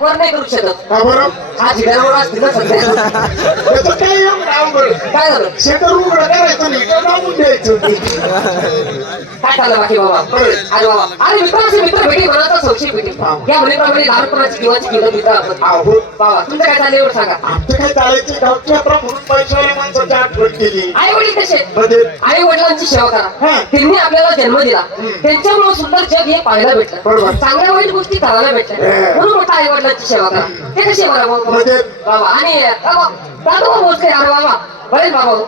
वर नाही करू शकत. का बरं? हा जिगरवर असते ना सध्या. त्याचं काय एवढं अवघड? काय झालं? शेटर उघडं करायचं नाही तर लावून द्यायचं. काय झालं बाकी बाबा? अरे बाबा, अरे मित्राचे मित्र भेटी मनाचा संशय भेटी. या म्हणीप्रमाणे लहानपणाची जीवाची किंमत मित्र आपण. आहो बाबा तुमचं काय चाललंय एवढं सांगा. आमचं काय चालायचं गावची यात्रा म्हणून पैशावाल्या माणसाची आठवण केली. आई वडील कसे? म्हणजे आई वडिलांची सेवा करा. हा. त्यांनी आपल्याला जन्म दिला. त्यांच्यामुळे सुंदर जग हे पाहायला भेटलं. बरोबर. चांगल्या वाईट गोष्टी करायला भेटल्या. म्हणून म्हटलं आई वडिलांची सेवा करा. ते कसे बरं म्हणजे? बाबा आणि दादू बोलते. अरे बाबा बरेच बाबा हो.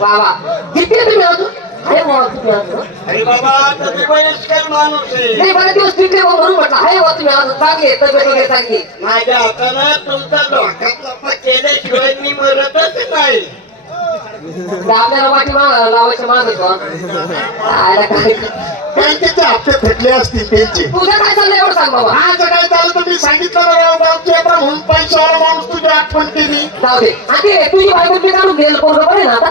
बाबा किती तुम्ही अजून? अरे बाबा तुम्ही अजून? अरे बाबा तुम्ही वयस्कर माणूस आहे. नाही बघा दिवस तिथे म्हणून म्हटलं अरे बाबा तुम्ही अजून चांगली आहे, तब्येत वगैरे चांगली आहे. माझ्या हातानं तुमचा डोक्यात केल्याशिवाय मी मरतच नाही. ते आपल्याला वाटी लावायचं मागत बँकेचे हप्ते थकले असतील त्यांचे. तुझं काय चाललंय एवढं सांग बाबा. आज काय चाललं तर मी सांगितलं ना राव, गावची यात्रा म्हणून पैशावाला माणूस तुझी आठवण केली. जाऊ दे. आणि ते तुझी बायको मी काढून गेलं पोरं बरं आहे ना आता?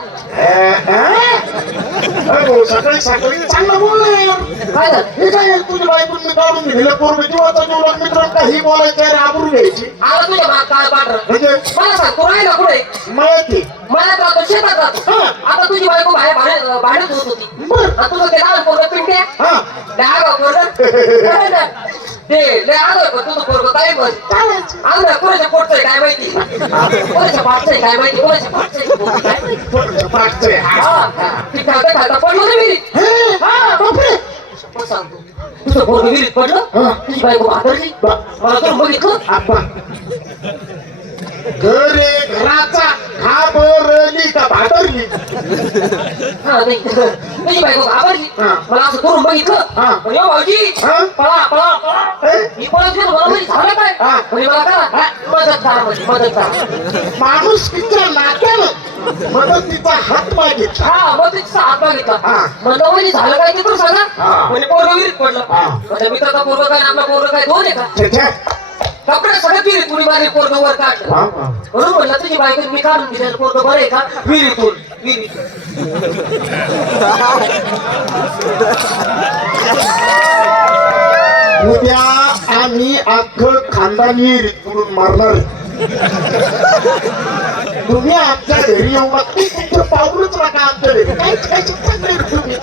अरे भाऊ, सकाळी सकाळी चांगलं बोलले. काय झालं? हे काय तुझी बायकून मी काढून दिलं पोरग जीवाचा जीवनात मित्र काही बोलायचं आहे आबरू घ्यायची. आला तुझ्या काळ पांढरं. म्हणजे मला सांग तू राहिला कुठे? माहिती मला जातो शेतात जातो. हा. आता तुझी बायको भाड्यात होत होती. बर आणि तुझं ते लहान पोरं पिंट्या हा लहान पोरं ते लय आलं पण तुझं पोरग काय बस आलं कोणाच्या पोटचंय काय माहिती, कोणाच्या पाठचंय काय माहिती, कोणाच्या पाठचंय काय माहिती. पाठचंय. ती खाता खाता पडलो ना विहिरीत. हा बापरे. मग सांगतो तुझं पोरग विहिरीत पडलं. तुझी बायको भादरली. मला तर बघितलं. आप्पा घरे घराचा घाबरली का भादरली? हा नाही तुझी बायको घाबरली. मला असं करून बघितलं. म्हणे, "ओ भाऊजी पळा पळा पळा." मी पळत गेलो. मला म्हणजे झालं काय? म्हणे मला करा मदत करा, म्हणजे मदत करा. माणूस तिच्या नात्यानं मदतीचा हात मागितला. हा मदतीचा हात मागितला. म्हणलं म्हणजे झालं काय ते तर सांगा. म्हणजे पोरग विहिरीत पडलं. म्हणजे मित्राचा पोरग काय आपला पोरग काय दोन आहे का? कपडे सगळं विहिरीत उडी मारली. पोरग वर काढलं. म्हणून म्हणलं तुझी बायको मी काढून दिलं. पोरग बरं आहे का? विहिरीतून विहिरीतून. उद्या आम्ही अख्खं खानदानी रितून मारणार. तुम्ही आमच्या घरी येऊ नका. पाऊलच नका आमच्या घरी. काय काय शिकतात नाही तुम्ही?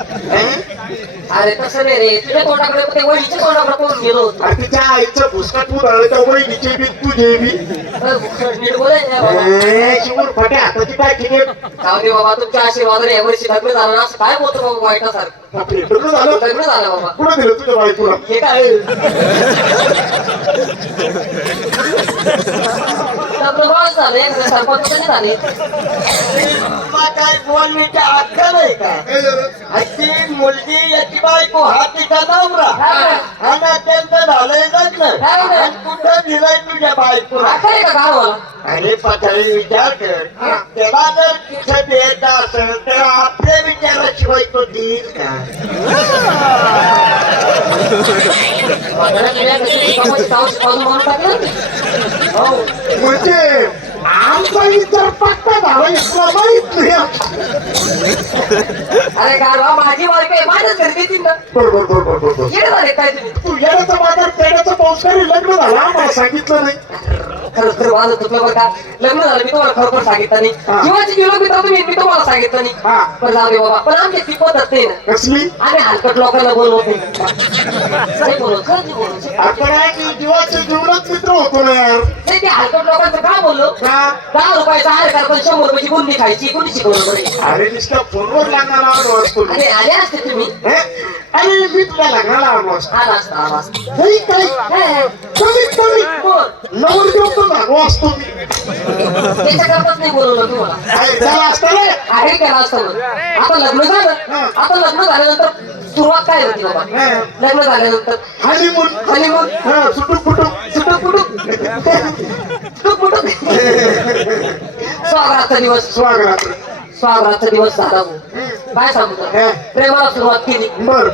अरे तसं नाही रे. तुझ्या तोंडाकडे ते वहिनीच्या तोंडाकडे पळून गेलो होतो. तिच्या आईचं भुसकाट उधळलं त्या वहिनीचे बी तुझे बी. नीट बोलायचं बाबा. शिवून फटे हाताची काय किती जाऊ दे बाबा तुमच्या आशीर्वादाने यावर्षी लग्न झालं ना. असं काय बोलतो बाबा वाईटासारखं. लग्न झालं. लग्न झालं बाबा. कुठं दिलं तुझ्या बायकोला? हे काय लग्न बरंच झालं. एक सरपंच झाले. काय बोलण्याची हक्क नाही का? ती मुलगी याची बायको हा तिचा नवरा. आणि त्यांचं झालंय लग्न. आणि कुठं दिलंय तुझ्या बायकोला? काय का गावाला? अरे पठारी विचार कर. तेव्हा जर तिथं द्यायचं असेल तर आपल्या विचाराशिवाय तो देईल का? म्हणजे आमचा विचार पक्का झाला इतका माहित नाही. अरे गाडवा माझी बायको आहे. माझ्याच घरी देतील ना. बरोबर बरोबर बरोबर. येडे झाले काय तुम्ही? तू येण्याचा बाजार पेण्याचा पाऊसकारी लग्न झाला आम्हाला सांगितलं नाही. खरं खरं माझं चुकलं बरं का. लग्न झालं मी तुम्हाला खरोखर सांगितलं नाही. जीवाची जीवन मित्र तुम्ही मी तुम्हाला सांगितलं नाही. पण जाऊ दे बाबा. पण आमची ती पद्धत नाही ना. कसली? आम्ही हलकट लोकांना बोलवत नाही. नाही बोलवत. खरंच नाही बोलवत. आपण आहे जीवाच्या जीवनात मित्र होतो ना यार. नाही ते हलकट लोकांचं काय बोललो? 10 रुपयाचा आहार करा पण 100 रुपयाची गुंडी खायची. कोणी शिकवलं बरे? अरे नुसत्या फोनवर लागणार आलो असतो. अरे आले असते तुम्ही. अरे मी तुला लग्नाला आलो असतो. आला असता आला असता. नाही काय कमीत कमी बोल. नवरदेव तर झालो असतो मी. त्याच्याकरताच नाही बोलवलं तुम्हाला. काय झालं असतं रे? आहे केला असतं मग. आता लग्न झालं. आता लग्न झाल्यानंतर सुरुवात काय होती बाबा? लग्न झाल्यानंतर हनीमून. हनीमून. सुटूक फुटूक. सुटूक पुटूक. सुटूक पुटूक. स्वागताचा दिवस. स्वागत. स्वागताचा दिवस झाला भाऊ. काय सांगतो प्रेमाला सुरुवात केली. बर.